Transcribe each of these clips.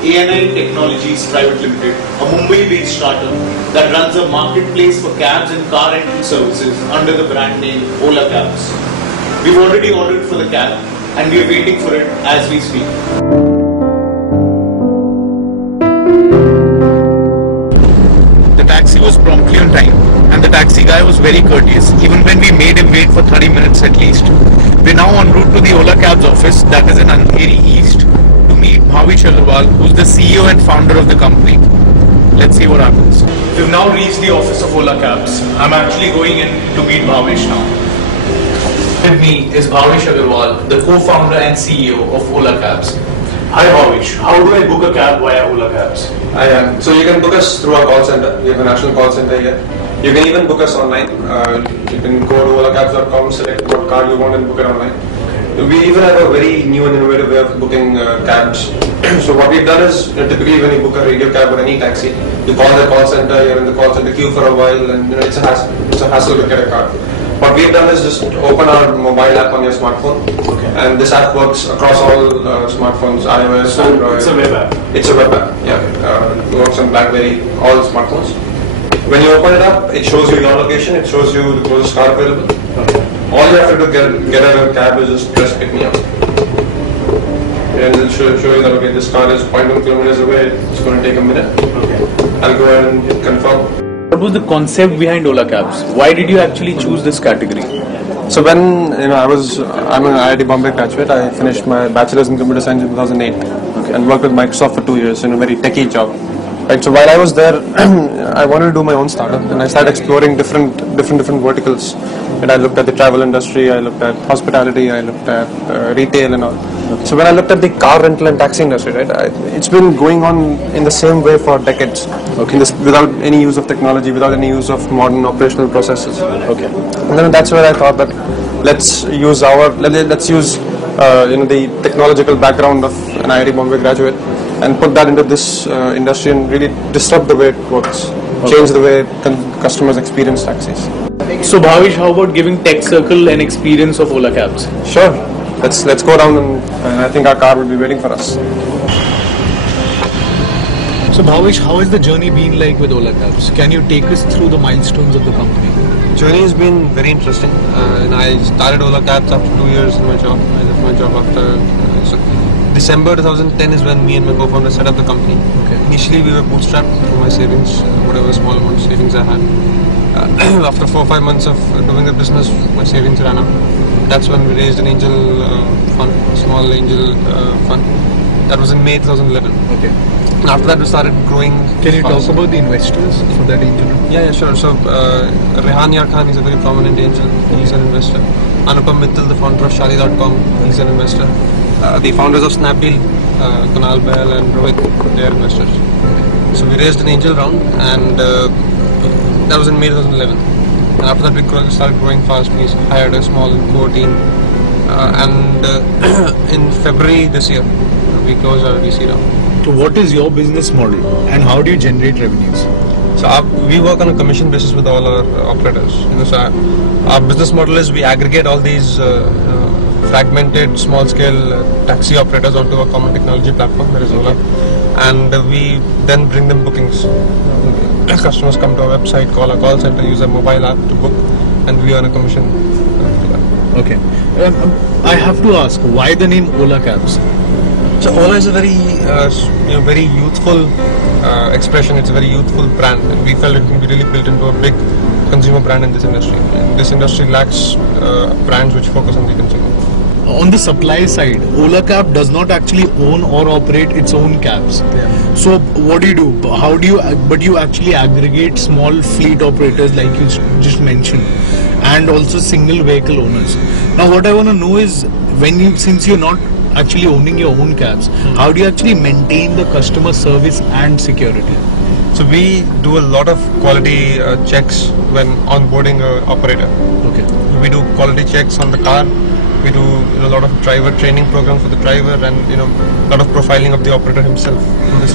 ANI Technologies Private Limited, a Mumbai-based startup that runs a marketplace for cabs and car rental services under the brand name Ola Cabs. We've already ordered for the cab and we are waiting for it as we speak. The taxi was promptly on time and the taxi guy was very courteous, even when we made him wait for 30 minutes at least. We're now en route to the Ola Cabs office that is in Andheri East to meet Bhavish Aggarwal, who's the CEO and founder of the company. Let's see what happens. We've now reached the office of Ola Cabs. I'm actually going in to meet Bhavish now. With me is Bhavish Aggarwal, the co-founder and CEO of Ola Cabs. Hi Bhavish, how do I book a cab via Ola Cabs? So you can book us through our call center. We have a national call center here. You can even book us online. You can go to olacabs.com, select what car you want and book it online. We even have a very new and innovative way of booking cabs. So what we've done is, typically when you book a radio cab or any taxi, you call the call center, you're in the call center queue for a while, and it's a hassle to get a car. What we've done is just open our mobile app on your smartphone, and this app works across all smartphones, iOS, Android. It's a web app. It's a web app, yeah. It works on BlackBerry, all smartphones. When you open it up, it shows you your location, it shows you the closest car available. All you have to do to get a cab is just press pick me up. And it'll show you that, okay, this car is 0.1 kilometers away, it's going to take a minute. I'll go ahead and hit confirm. What was the concept behind Ola Cabs? Why did you actually choose this category? So when I'm an IIT Bombay graduate. I finished my bachelor's in computer science in 2008 and worked with Microsoft for 2 years in a very techie job. Right, so while I was there, I wanted to do my own startup, and I started exploring different verticals. And I looked at the travel industry, I looked at hospitality, I looked at retail and all. So when I looked at the car rental and taxi industry, right, it's been going on in the same way for decades. Without any use of technology, without any use of modern operational processes. And then that's where I thought that let's use the technological background of an IIT Bombay graduate and put that into this industry and really disrupt the way it works, change the way customers experience taxis. So Bhavish, how about giving Tech Circle an experience of Ola Cabs? Sure. Let's go down and I think our car will be waiting for us. So Bhavish, how has the journey been like with Ola Cabs? Can you take us through the milestones of the company? Journey has been very interesting. And I started Ola Cabs after 2 years in my job. I left my job after December 2010 is when me and my co-founder set up the company. Initially we were bootstrapped through my savings, whatever small amount of savings I had. After 4 or 5 months of doing the business, my savings ran out. That's when we raised an angel fund, small angel fund. That was in May 2011. And after that we started growing. Can you talk about the investors for that angel? Yeah, sure. So Rehan Khan is a very prominent angel. He's an investor. Anupam Mittal, the founder of Shadi.com, he's an investor. The founders of Snapdeal, Kunal Bahl and Rohit, they are investors. So we raised an angel round, and that was in May 2011. And after that we started growing fast. We hired a small core team, and in February this year we closed our VC round. So what is your business model and how do you generate revenues? So we work on a commission basis with all our operators. So our business model is we aggregate all these fragmented small-scale taxi operators onto a common technology platform, that is Ola, and we then bring them bookings. Customers come to our website, call our call center, use our mobile app to book, and we earn a commission to that. I have to ask, why the name Ola Cabs? So Ola is a very youthful expression. It's a very youthful brand, and we felt it can be really built into a big consumer brand in this industry. And this industry lacks brands which focus on the consumer. On the supply side, Ola Cab does not actually own or operate its own cabs. So what do you do? But you actually aggregate small fleet operators like you just mentioned, and also single vehicle owners. Now what I want to know is, since you're not actually owning your own cabs, how do you actually maintain the customer service and security? So we do a lot of quality checks when onboarding an operator. We do quality checks on the car. We do a lot of driver training programs for the driver, and a lot of profiling of the operator himself.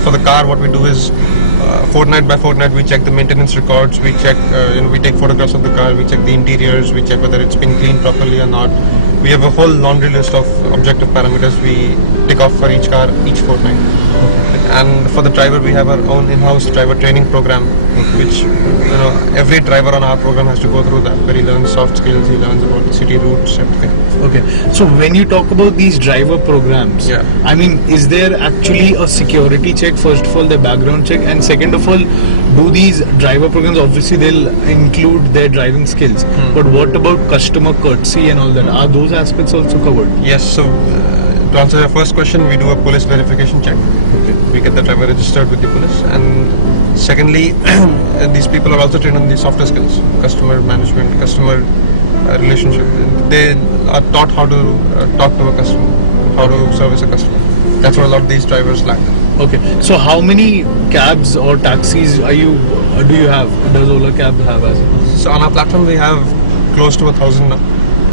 For the car, what we do is fortnight by fortnight we check the maintenance records. We check, we take photographs of the car. We check the interiors. We check whether it's been cleaned properly or not. We have a whole laundry list of objective parameters we tick off for each car each fortnight. And for the driver, we have our own in-house driver training program, which every driver on our program has to go through that, where he learns soft skills, he learns about city routes, everything. Okay, so when you talk about these driver programs, Yeah. I mean, is there actually a security check? First of all, the background check, and second of all, do these driver programs, obviously they'll include their driving skills, but what about customer courtesy and all that? Are those aspects also covered? Yes, so to answer your first question, we do a police verification check. Okay. We get the driver registered with the police, and secondly, these people are also trained on the softer skills, customer management, customer relationship. They are taught how to talk to a customer, how to service a customer. That's what a lot of these drivers lack. Okay, so how many cabs or taxis do you have? Does Ola Cab have as? So on our platform, we have close to 1,000 now.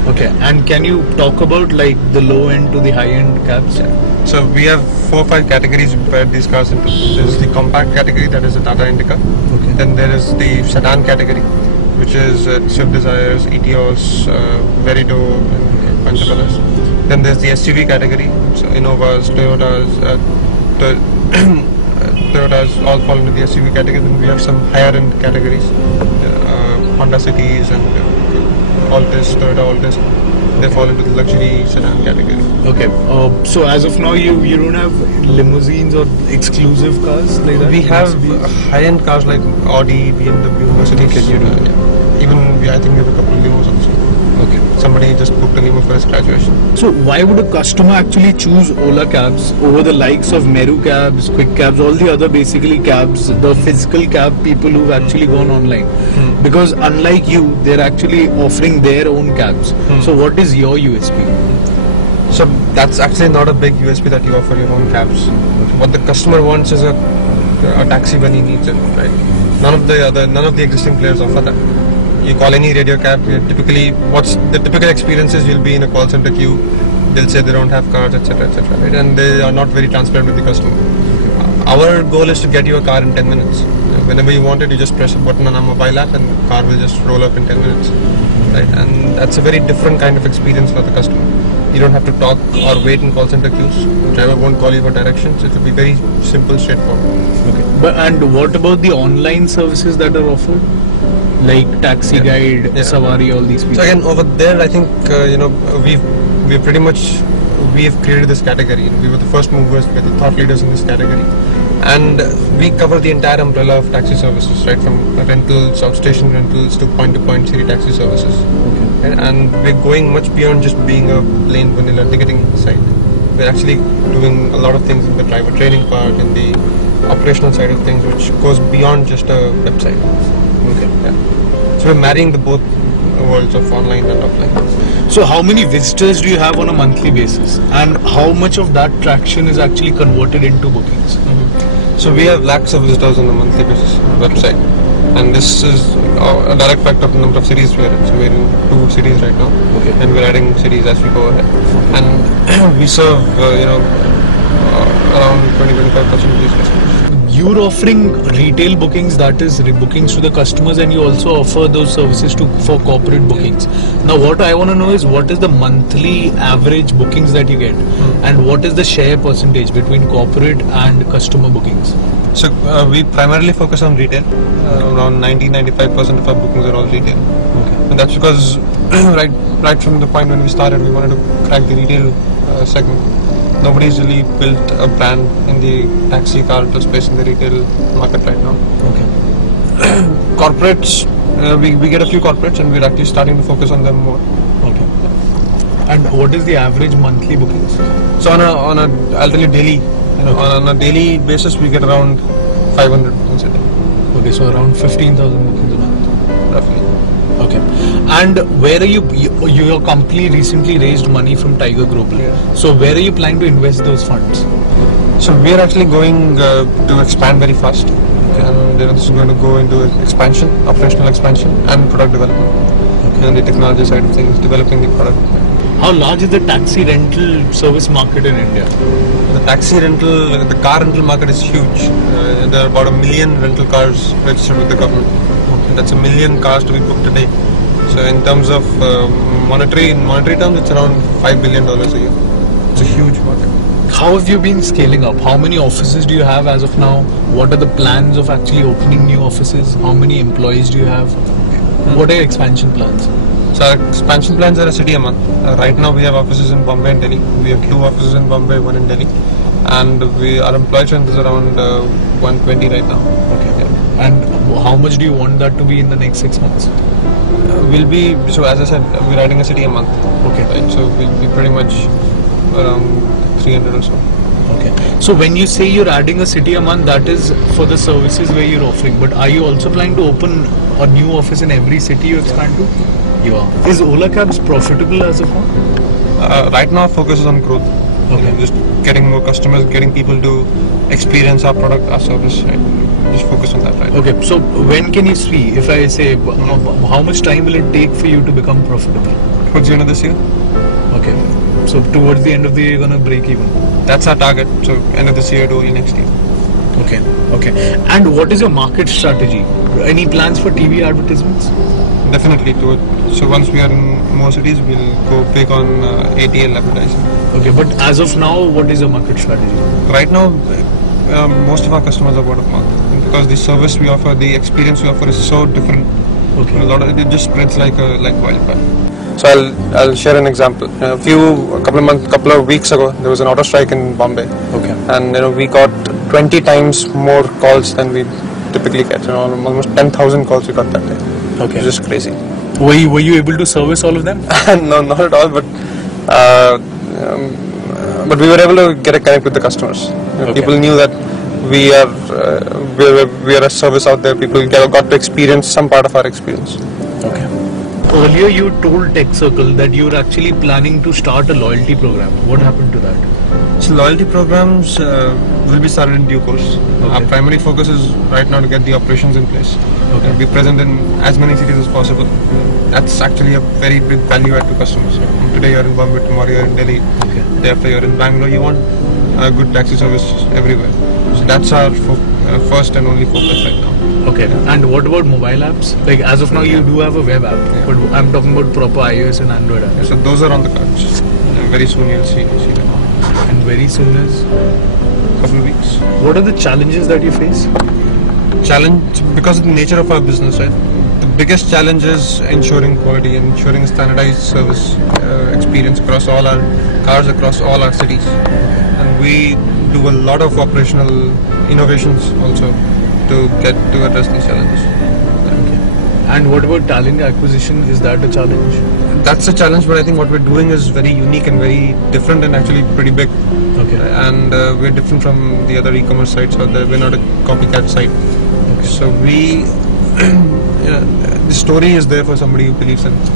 Okay, and can you talk about like the low end to the high end cabs? So we have 4 or 5 categories we divide these cars into. There is the compact category, that is the Tata Indica. Okay. Then there is the sedan category, which is Swift Desires, Etios, Verido, and a bunch of others. Then there's the SUV category, so Innovas, Toyotas, Toyotas all fall into the SUV category. Then we have some higher end categories, Honda Cities and Altis, Toyota Altis. They fall into the luxury sedan category. Okay, so as of now, you don't have limousines or exclusive cars like that? We have high-end cars like Audi, BMW, Mercedes. Even I think we have a couple of limos also. Okay. Somebody just booked a limo for his graduation. So why would a customer actually choose Ola Cabs over the likes of Meru Cabs, Quick Cabs, all the other basically cabs, the physical cab people who've actually gone online? Because unlike you, they're actually offering their own cabs. So what is your USP? So that's actually not a big USP that you offer your own cabs. What the customer wants is a taxi when he needs it, right? None of the existing players offer that. You call any radio cab, what's the typical experience is you'll be in a call center queue, they'll say they don't have cards, etc., right? And they are not very transparent with the customer. Our goal is to get you a car in 10 minutes. Whenever you want it, you just press a button on a mobile app and the car will just roll up in 10 minutes, right? And that's a very different kind of experience for the customer. You don't have to talk or wait in call center queues. The driver won't call you for directions. It will be very simple, straightforward. Okay. But and what about the online services that are offered? Like Taxi Guide, Savari, all these people. So again, over there, I think we've created this category. We were the first movers, we're the thought leaders in this category, and we cover the entire umbrella of taxi services, right from rentals, outstation rentals to point city taxi services. Okay. Right? And we're going much beyond just being a plain vanilla ticketing site. We're actually doing a lot of things in the driver training part, in the operational side of things, which goes beyond just a website. Okay. Yeah. So we're marrying the both worlds of online and offline. So how many visitors do you have on a monthly basis, and how much of that traction is actually converted into bookings? So we have lakhs of visitors on a monthly basis on the website, and this is a direct fact of the number of cities we're in. So we're in 2 cities right now, and we're adding cities as we go ahead. And we serve around 20-25% of these customers. You're offering retail bookings, that is bookings to the customers, and you also offer those services for corporate bookings. Now what I want to know is what is the monthly average bookings that you get, and what is the share percentage between corporate and customer bookings? So we primarily focus on retail. Around 90-95% of our bookings are all retail. Okay. And that's because right from the point when we started, we wanted to crack the retail segment. Nobody's really built a brand in the taxi car rental space in the retail market right now. Okay. Corporates, we get a few corporates, and we're actually starting to focus on them more. Okay. And what is the average monthly bookings? So I'll tell you daily. On a daily basis, we get around 500 bookings a day. Okay, so around 15,000 bookings a month. Roughly. Okay. And where are your company recently raised money from Tiger Global. Yeah. So where are you planning to invest those funds? So we are actually going to expand very fast. And this is going to go into expansion, operational expansion, and product development. Okay. And the technology side of things, developing the product. How large is the taxi rental service market in India? The car rental market is huge. There are about 1 million rental cars registered with the government. Okay. That's 1 million cars to be booked a day. So in terms of monetary terms, it's around $5 billion a year. It's a huge market. how have you been scaling up? How many offices do you have as of now? What are the plans of actually opening new offices? How many employees do you have? What are your expansion plans? So our expansion plans are a city a month. Right now we have offices in Bombay and Delhi. We have 2 offices in Bombay, 1 in Delhi. And our employee strength is around 120 right now. Okay. Yeah. And how much do you want that to be in the next 6 months? So as I said, we're adding a city a month. Okay. Right? So we'll be pretty much around 300 or so. Okay. So when you say you're adding a city a month, that is for the services where you're offering. But are you also planning to open a new office in every city you expand to? You are. Is Ola Cabs profitable as of now? Right now, our focus is on growth. Okay. Just getting more customers, getting people to experience our product, our service. Right? Just focus on that. Right. Okay. So when can you see? If I say, how much time will it take for you to become profitable? Towards the end of this year. Okay. So towards the end of the year, you're gonna break even. That's our target. So end of this year to early next year. Okay. Okay. And what is your market strategy? Any plans for TV advertisements? Definitely. So once we are in more cities, we'll go big on ATL advertising. Okay. But as of now, what is your market strategy? Right now, most of our customers are word of mouth, and because the service we offer, the experience we offer is so different. Okay. It just spreads like wildfire. So I'll share an example. A couple of weeks ago, there was an auto strike in Bombay. Okay. And we got 20 times more calls than we typically get. Almost 10,000 calls we got that day. Okay. It was just crazy. Were you able to service all of them? No, not at all. But we were able to get a connect with the customers. Okay. People knew that we are a service out there. People got to experience some part of our experience. Okay. Earlier you told Tech Circle that you were actually planning to start a loyalty program. What happened to that? So loyalty programs will be started in due course. Okay. Our primary focus is right now to get the operations in place. Okay. Be present in as many cities as possible. That's actually a very big value add to customers. Today you're in Bombay, tomorrow you're in Delhi. Okay. Day after you're in Bangalore. You want a good taxi service everywhere. So that's our first and only focus right now. Okay. And what about mobile apps? Like as of now, you do have a web app, but I'm talking about proper iOS and Android apps. So those are on the cards. Very soon you'll see them. And very soon is Couple of weeks. What are the challenges that you face? Challenge because of the nature of our business, right? The biggest challenge is ensuring quality and ensuring standardized service experience across all our cars, across all our cities. And we do a lot of operational innovations also to address these challenges. Okay. And what about talent acquisition? Is that a challenge? That's a challenge, but I think what we're doing is very unique and very different and actually pretty big. Okay. And we're different from the other e-commerce sites out there. We're not a copycat site. Okay. So the story is there for somebody who believes in it.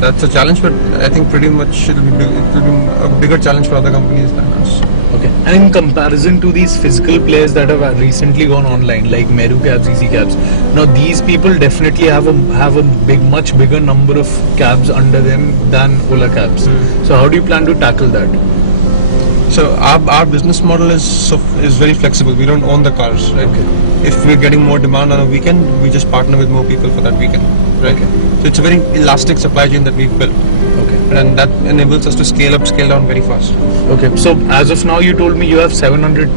That's a challenge, but I think pretty much it will be a bigger challenge for other companies than us. Okay. And in comparison to these physical players that have recently gone online, like Meru Cabs, Easy Cabs, now these people definitely have a much bigger number of cabs under them than Ola Cabs. So how do you plan to tackle that? So our business model is very flexible. We don't own the cars, right? Okay. If we're getting more demand on a weekend, we just partner with more people for that weekend, right? Okay. So it's a very elastic supply chain that we've built. Okay. And that enables us to scale up, scale down very fast. Okay. So as of now, you told me you have 700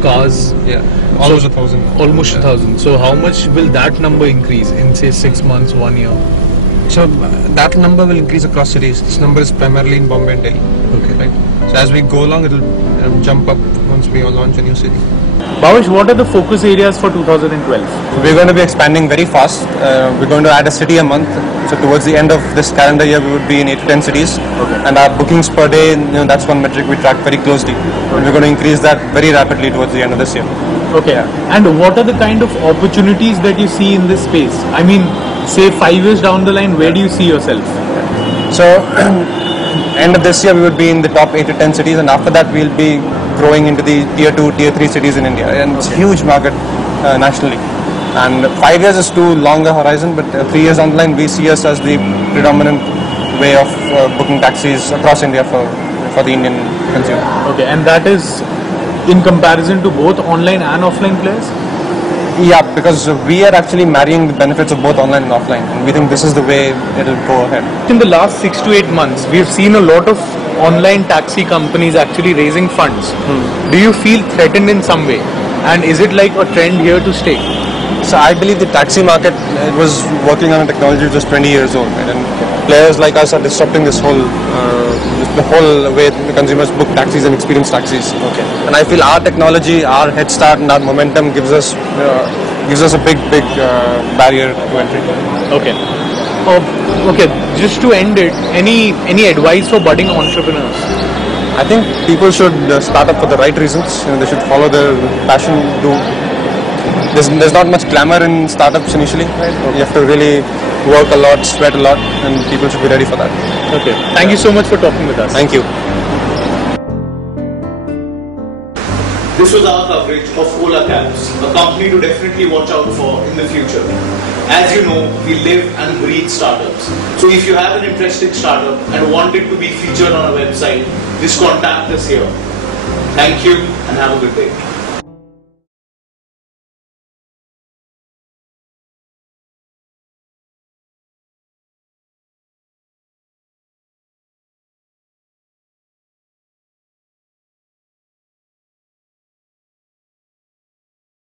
cars. Yeah. Almost 1,000. Almost 1,000. So how much will that number increase in say 6 months, 1 year? So that number will increase across cities. This number is primarily in Bombay and Delhi. Okay. Right. So as we go along, it will jump up once we launch a new city. Bhavish, what are the focus areas for 2012? We're going to be expanding very fast. We're going to add a city a month. So towards the end of this calendar year, we would be in 8 to 10 cities. Okay. And our bookings per day, that's one metric we track very closely. And we're going to increase that very rapidly towards the end of this year. Okay. And what are the kind of opportunities that you see in this space? I mean, say 5 years down the line, where do you see yourself? So end of this year, we would be in the top 8 to 10 cities. And after that, we'll be growing into the tier 2, tier 3 cities in India. And it's a huge market nationally. And 5 years is too long a horizon, but 3 years down the line, we see us as the predominant way of booking taxis across India for the Indian consumer. Okay, and that is in comparison to both online and offline players? Yeah, because we are actually marrying the benefits of both online and offline, and we think this is the way it'll go ahead. In the last 6 to 8 months, we've seen a lot of online taxi companies actually raising funds. Do you feel threatened in some way? And is it like a trend here to stay? So I believe the taxi market was working on a technology which was 20 years old, right? And players like us are disrupting this whole the whole way the consumers book taxis and experience taxis. Okay. And I feel our technology, our head start, and our momentum gives us a big barrier to entry. Okay. Okay. Just to end it, any advice for budding entrepreneurs? I think people should start up for the right reasons. They should follow their passion. There's not much glamour in startups initially. Right? You have to really work a lot, sweat a lot, and people should be ready for that. Okay. Thank you so much for talking with us. Thank you. This was our coverage of Ola Cabs, a company to definitely watch out for in the future. As you know, we live and breathe startups. So if you have an interesting startup and want it to be featured on our website, just contact us here. Thank you and have a good day.